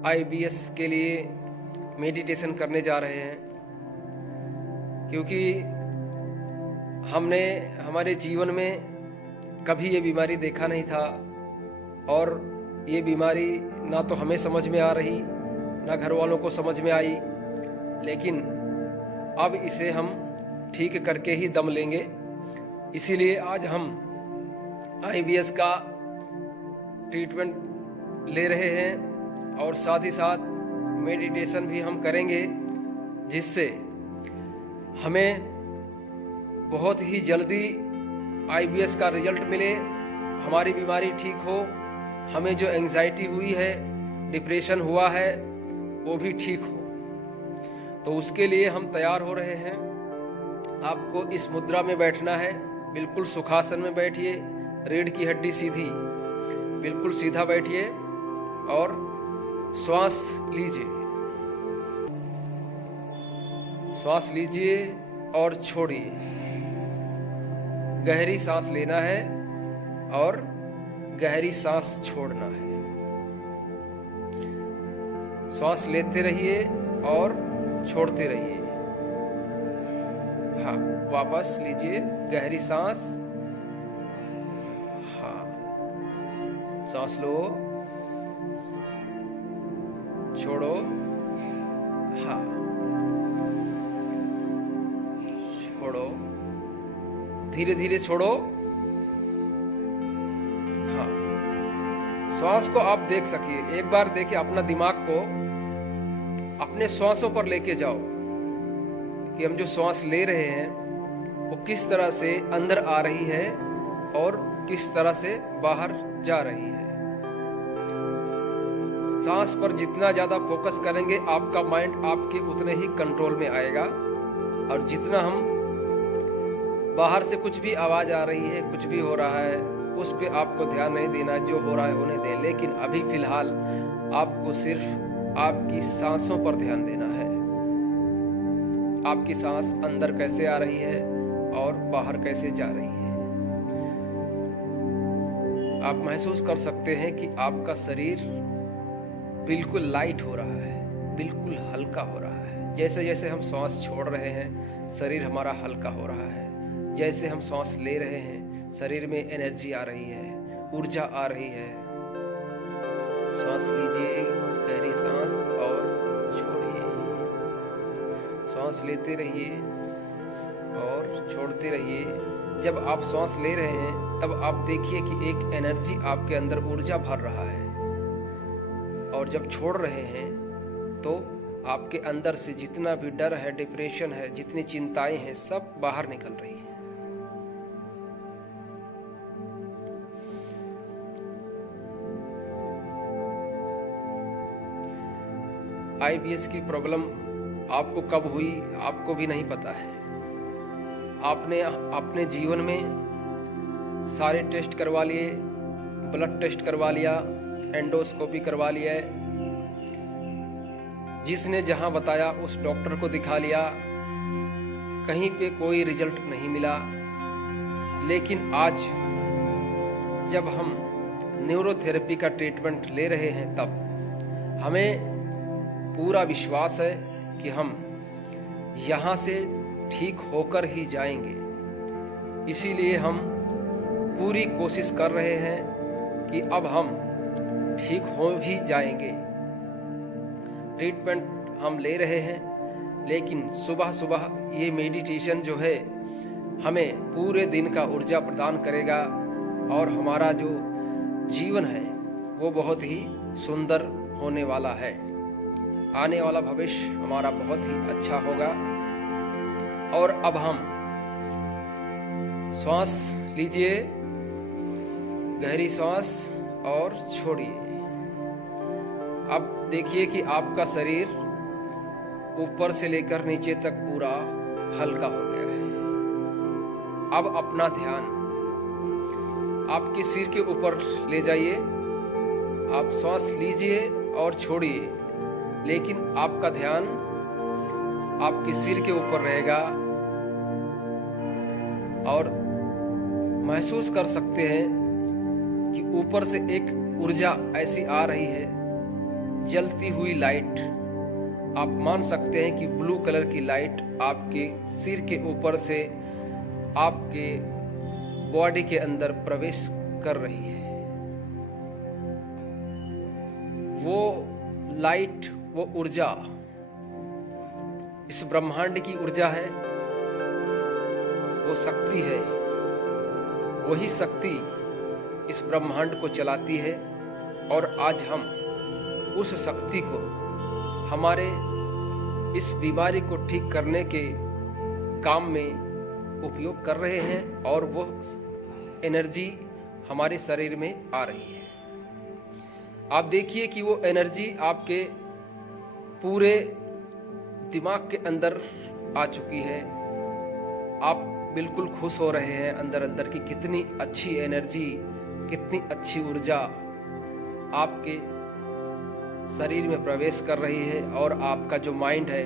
IBS के लिए meditation करने जा रहे हैं, क्योंकि हमने हमारे जीवन में कभी ये बीमारी देखा नहीं था और ये बीमारी ना तो हमें समझ में आ रही ना घर वालों को समझ में आई, लेकिन अब इसे हम ठीक करके ही दम लेंगे। इसीलिए आज हम आईबीएस का ट्रीटमेंट ले रहे हैं और साथ ही साथ मेडिटेशन भी हम करेंगे, जिससे हमें बहुत ही जल्दी आईबीएस का रिजल्ट मिले, हमारी बीमारी ठीक हो, हमें जो एंजाइटी हुई है, डिप्रेशन हुआ है, वो भी ठीक हो। तो उसके लिए हम तैयार हो रहे हैं। आपको इस मुद्रा में बैठना है, बिल्कुल सुखासन में बैठिए, रीढ़ की हड्डी सीधी, बिल्कुल सीधा बैठिए और श्वास लीजिए, श्वास लीजिए और छोड़िए। गहरी सांस लेना है और गहरी सांस छोड़ना है। श्वास लेते रहिए और छोड़ते रहिए। हाँ, वापस लीजिए गहरी सांस। हाँ, सांस लो, छोड़ो। हाँ, छोड़ो, धीरे धीरे छोड़ो। हाँ, श्वास को आप देख सकिए, एक बार देखिए अपना दिमाग को अपने श्वासों पर लेके जाओ कि हम जो श्वास ले रहे हैं वो किस तरह से अंदर आ रही है और किस तरह से बाहर जा रही है। सांस पर जितना ज्यादा फोकस करेंगे, आपका माइंड आपके उतने ही कंट्रोल में आएगा। और जितना हम बाहर से कुछ भी आवाज आ रही है, कुछ भी हो रहा है, उस पे आपको ध्यान नहीं देना, जो हो रहा है होने दें। लेकिन अभी फिलहाल आपको सिर्फ आपकी सांसों पर ध्यान देना है। आपकी सांस अंदर कैसे आ रही है और बाहर कैसे जा रही है। आप महसूस कर सकते हैं कि आपका शरीर बिल्कुल लाइट हो रहा है, बिल्कुल हल्का हो रहा है। जैसे जैसे हम सांस छोड़ रहे हैं, शरीर हमारा हल्का हो रहा है। जैसे हम सांस ले रहे हैं, शरीर में एनर्जी आ रही है, ऊर्जा आ रही है। सांस लीजिए, गहरी सांस, और छोड़िए। सांस लेते रहिए और छोड़ते रहिए। जब आप सांस ले रहे हैं, तब आप देखिए कि एक एनर्जी आपके अंदर ऊर्जा भर रहा है, और जब छोड़ रहे हैं तो आपके अंदर से जितना भी डर है, डिप्रेशन है, जितनी चिंताएं हैं, सब बाहर निकल रही है। आईबीएस की प्रॉब्लम आपको कब हुई, आपको भी नहीं पता है। आपने अपने जीवन में सारे टेस्ट करवा लिए, ब्लड टेस्ट करवा लिया, एंडोस्कोपी करवा लिया है, जिसने जहां बताया उस डॉक्टर को दिखा लिया, कहीं पे कोई रिजल्ट नहीं मिला। लेकिन आज जब हम न्यूरोथेरेपी का ट्रीटमेंट ले रहे हैं, तब हमें पूरा विश्वास है कि हम यहाँ से ठीक होकर ही जाएंगे। इसीलिए हम पूरी कोशिश कर रहे हैं कि अब हम ठीक हो ही जाएंगे। ट्रीटमेंट हम ले रहे हैं, लेकिन सुबह सुबह ये मेडिटेशन जो है हमें पूरे दिन का ऊर्जा प्रदान करेगा, और हमारा जो जीवन है वो बहुत ही सुंदर होने वाला है। आने वाला भविष्य हमारा बहुत ही अच्छा होगा। और अब हम श्वास लीजिए, गहरी श्वास, और छोड़िए। अब देखिए कि आपका शरीर ऊपर से लेकर नीचे तक पूरा हल्का हो गया है। अब अपना ध्यान आपके सिर के ऊपर ले जाइए। आप श्वास लीजिए और छोड़िए, लेकिन आपका ध्यान आपके सिर के ऊपर रहेगा। और महसूस कर सकते हैं कि ऊपर से एक ऊर्जा ऐसी आ रही है जलती हुई लाइट, आप मान सकते हैं कि ब्लू कलर की लाइट आपके सिर के ऊपर से आपके बॉडी के अंदर प्रवेश कर रही है। वो लाइट, वो ऊर्जा इस ब्रह्मांड की ऊर्जा है, वो शक्ति है। वही शक्ति इस ब्रह्मांड को चलाती है और आज हम उस शक्ति को हमारे इस बीमारी को ठीक करने के काम में उपयोग कर रहे हैं और वो एनर्जी हमारे शरीर में आ रही है। आप देखिए कि वो एनर्जी आपके पूरे दिमाग के अंदर आ चुकी है। आप बिल्कुल खुश हो रहे हैं अंदर अंदर की कितनी अच्छी एनर्जी, कितनी अच्छी ऊर्जा आपके शरीर में प्रवेश कर रही है और आपका जो माइंड है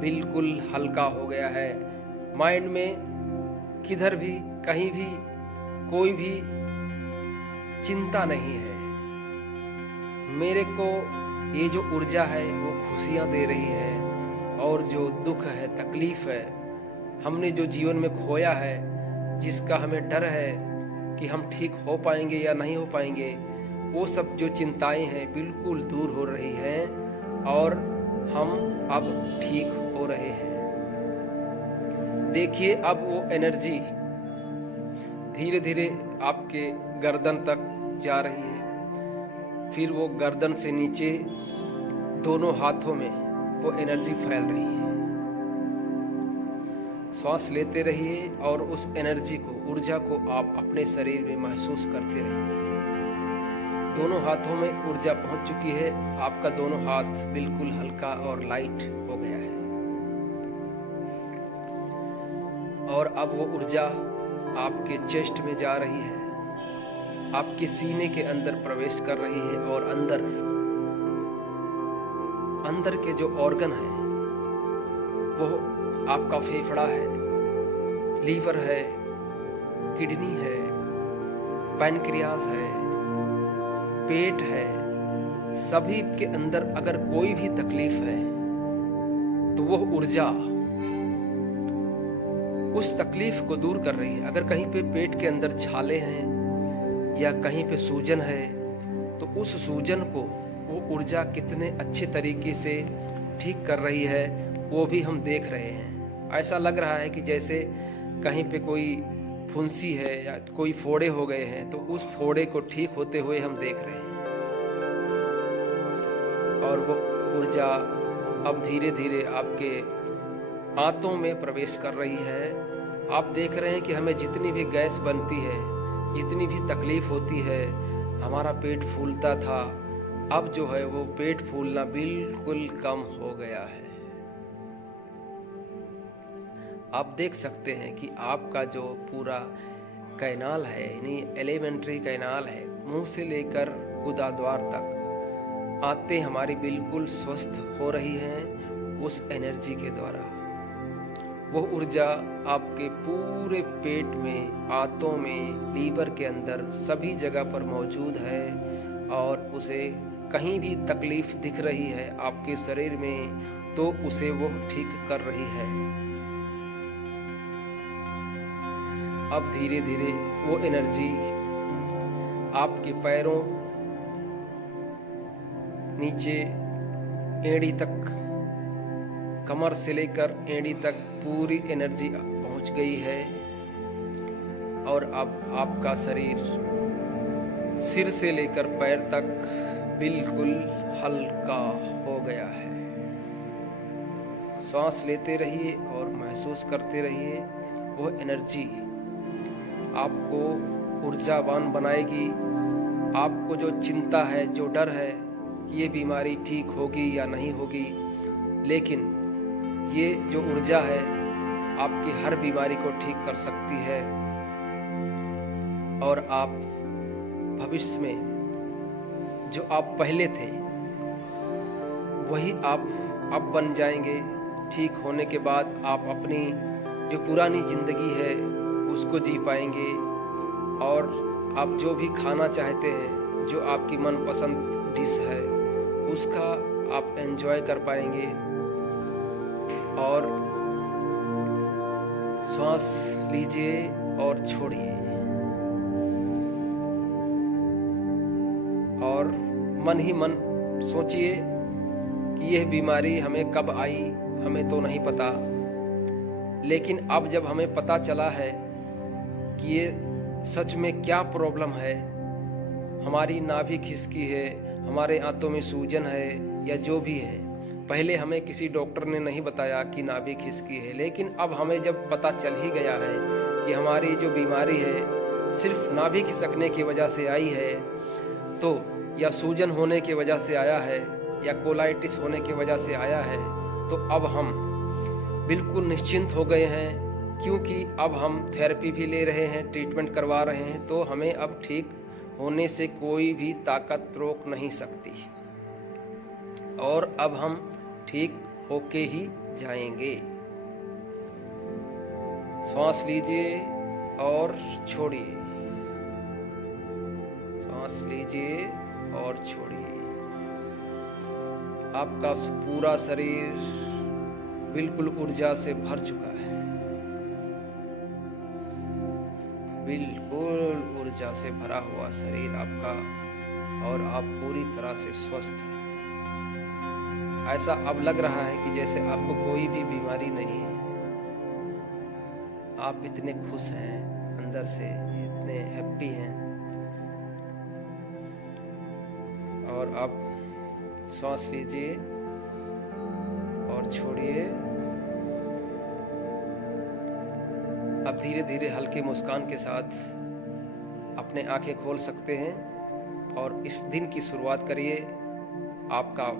बिल्कुल हल्का हो गया है। माइंड में किधर भी, कहीं भी कोई भी चिंता नहीं है। मेरे को ये जो ऊर्जा है वो खुशियां दे रही है और जो दुख है, तकलीफ है, हमने जो जीवन में खोया है, जिसका हमें डर है कि हम ठीक हो पाएंगे या नहीं हो पाएंगे, वो सब जो चिंताएं हैं बिल्कुल दूर हो रही हैं और हम अब ठीक हो रहे हैं। देखिए अब वो एनर्जी धीरे धीरे आपके गर्दन तक जा रही है, फिर वो गर्दन से नीचे दोनों हाथों में वो एनर्जी फैल रही है। श्वास लेते रहिए और उस एनर्जी को, ऊर्जा को आप अपने शरीर में महसूस करते रहिए। दोनों हाथों में ऊर्जा पहुंच चुकी है, आपका दोनों हाथ बिल्कुल हल्का और लाइट हो गया है और अब वो ऊर्जा आपके चेस्ट में जा रही है, आपके सीने के अंदर प्रवेश कर रही है और अंदर के जो ऑर्गन है वो आपका फेफड़ा है, लीवर है, किडनी है, पैनक्रियाज है, पेट है, सभी के अंदर अगर कोई भी तकलीफ है तो वो ऊर्जा उस तकलीफ को दूर कर रही है। अगर कहीं पे पेट के अंदर छाले हैं या कहीं पे सूजन है तो उस सूजन को वो ऊर्जा कितने अच्छे तरीके से ठीक कर रही है वो भी हम देख रहे हैं। ऐसा लग रहा है कि जैसे कहीं पे कोई फुंसी है या कोई फोड़े हो गए हैं तो उस फोड़े को ठीक होते हुए हम देख रहे हैं और वो ऊर्जा अब धीरे धीरे आपके आंतों में प्रवेश कर रही है। आप देख रहे हैं कि हमें जितनी भी गैस बनती है, जितनी भी तकलीफ होती है, हमारा पेट फूलता था, अब जो है वो पेट फूलना बिल्कुल कम हो गया है। आप देख सकते हैं कि आपका जो पूरा कैनाल है, यानी एलिमेंट्री कैनाल है, मुंह से लेकर गुदाद्वार तक आते हमारी बिल्कुल स्वस्थ हो रही हैं उस एनर्जी के द्वारा। वो ऊर्जा आपके पूरे पेट में, आंतों में, लीवर के अंदर सभी जगह पर मौजूद है और उसे कहीं भी तकलीफ दिख रही है आपके शरीर में तो उसे वो ठीक कर रही है। अब धीरे धीरे वो एनर्जी आपके पैरों नीचे एड़ी तक, कमर से लेकर एड़ी तक पूरी एनर्जी पहुंच गई है और अब आपका शरीर सिर से लेकर पैर तक बिल्कुल हल्का हो गया है। सांस लेते रहिए और महसूस करते रहिए। वो एनर्जी आपको ऊर्जावान बनाएगी। आपको जो चिंता है, जो डर है कि ये बीमारी ठीक होगी या नहीं होगी, लेकिन ये जो ऊर्जा है आपकी हर बीमारी को ठीक कर सकती है और आप भविष्य में जो आप पहले थे वही आप अब बन जाएंगे। ठीक होने के बाद आप अपनी जो पुरानी जिंदगी है उसको जी पाएंगे और आप जो भी खाना चाहते हैं, जो आपकी मनपसंद डिश है उसका आप एंजॉय कर पाएंगे। और सांस लीजिए और छोड़िए, और मन ही मन सोचिए कि यह बीमारी हमें कब आई हमें तो नहीं पता, लेकिन अब जब हमें पता चला है कि ये सच में क्या प्रॉब्लम है, हमारी नाभि खिसकी है, हमारे आंतों में सूजन है या जो भी है, पहले हमें किसी डॉक्टर ने नहीं बताया कि नाभि खिसकी है, लेकिन अब हमें जब पता चल ही गया है कि हमारी जो बीमारी है सिर्फ नाभि खिसकने की वजह से आई है, तो या सूजन होने की वजह से आया है या कोलाइटिस होने की वजह से आया है, तो अब हम बिल्कुल निश्चिंत हो गए हैं, क्योंकि अब हम थेरेपी भी ले रहे हैं, ट्रीटमेंट करवा रहे हैं, तो हमें अब ठीक होने से कोई भी ताकत रोक नहीं सकती, और अब हम ठीक होके ही जाएंगे। सांस लीजिए और छोड़िए, सांस लीजिए और छोड़िए। आपका पूरा शरीर बिल्कुल ऊर्जा से भर चुका है, बिल्कुल ऊर्जा से भरा हुआ शरीर आपका, और आप पूरी तरह से स्वस्थ हैं। ऐसा अब लग रहा है कि जैसे आपको कोई भी बीमारी नहीं है। आप इतने खुश हैं, अंदर से इतने हैप्पी हैं। और अब सांस लीजिए और छोड़िए। अब धीरे धीरे हल्की मुस्कान के साथ अपने आंखें खोल सकते हैं और इस दिन की शुरुआत करिए। आपका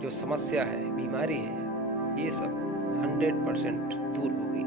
जो समस्या है, बीमारी है, ये सब 100% दूर होगी।